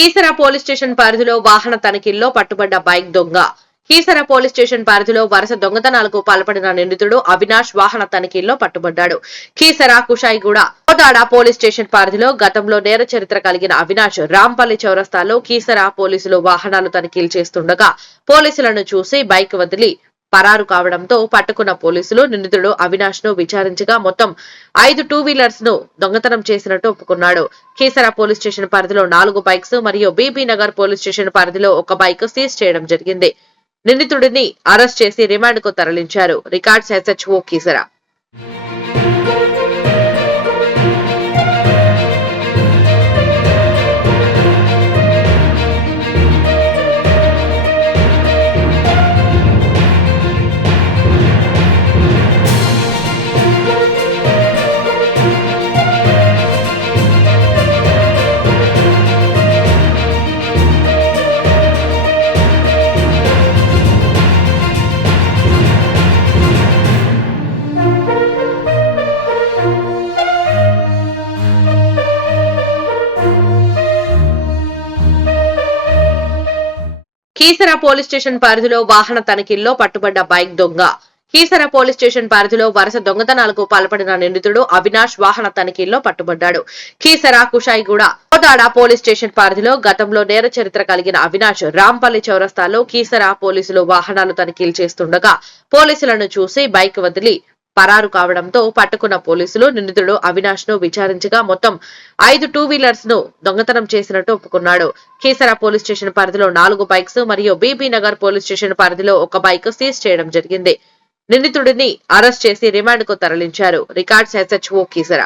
Keesara police station పరిధిలో వాహన తనిఖీల్లో పట్టుబడ్డ బైక్ దొంగ. కీసర పోలీస్ స్టేషన్ పరిధిలో వరుస దొంగతనాలకు పాల్పడిన నిందితుడు అవినాష్ వాహన తనిఖీల్లో పట్టుబడ్డాడు. కీసర కుషాయిగూడ కోదాడ పోలీస్ స్టేషన్ పరిధిలో గతంలో నేర చరిత్ర కలిగిన అవినాష్ రాంపల్లి చౌరస్తాలో కీసర పోలీసులు వాహనాలు తనిఖీలు చేస్తుండగా పోలీసులను చూసి బైక్ వదిలి పరారు కావడంతో పట్టుకున్న పోలీసులు నిందితుడు అవినాష్ ను విచారించగా మొత్తం 5 టూ వీలర్స్ ను దొంగతనం చేసినట్టు ఒప్పుకున్నాడు. కీసర పోలీస్ స్టేషన్ పరిధిలో 4 బైక్స్ మరియు బీబీ నగర్ పోలీస్ స్టేషన్ పరిధిలో 1 బైక్ సీజ్ చేయడం జరిగింది. నిందితుడిని అరెస్ట్ చేసి రిమాండ్ కు తరలించారు. Records SHO Keesara. Keesara police station పరిధిలో వాహన తనిఖీల్లో పట్టుబడ్డ బైక్ దొంగ. కీసర పోలీస్ స్టేషన్ పరిధిలో వరుస దొంగతనాలకు పాల్పడిన నిందితుడు అవినాష్ వాహన తనిఖీల్లో పట్టుబడ్డాడు. కీసర కుషాయిగూడ కోదాడ పోలీస్ స్టేషన్ పరిధిలో గతంలో నేర చరిత్ర కలిగిన అవినాష్ రాంపల్లి చౌరస్తాలో కీసర పోలీసులు వాహనాలు తనిఖీలు చేస్తుండగా పోలీసులను చూసి బైక్ వదిలి పరారు కావడంతో పట్టుకున్న పోలీసులు నిందితుడు అవినాష్ ను విచారించగా మొత్తం 5 టూ వీలర్స్ ను దొంగతనం చేసినట్టు ఒప్పుకున్నాడు. కీసర పోలీస్ స్టేషన్ పరిధిలో 4 బైక్స్ మరియు బీబీ నగర్ పోలీస్ స్టేషన్ పరిధిలో 1 బైక్ సీజ్ చేయడం జరిగింది. నిందితుడిని అరెస్ట్ చేసి రిమాండ్ కు తరలించారు. Records SHO Keesara.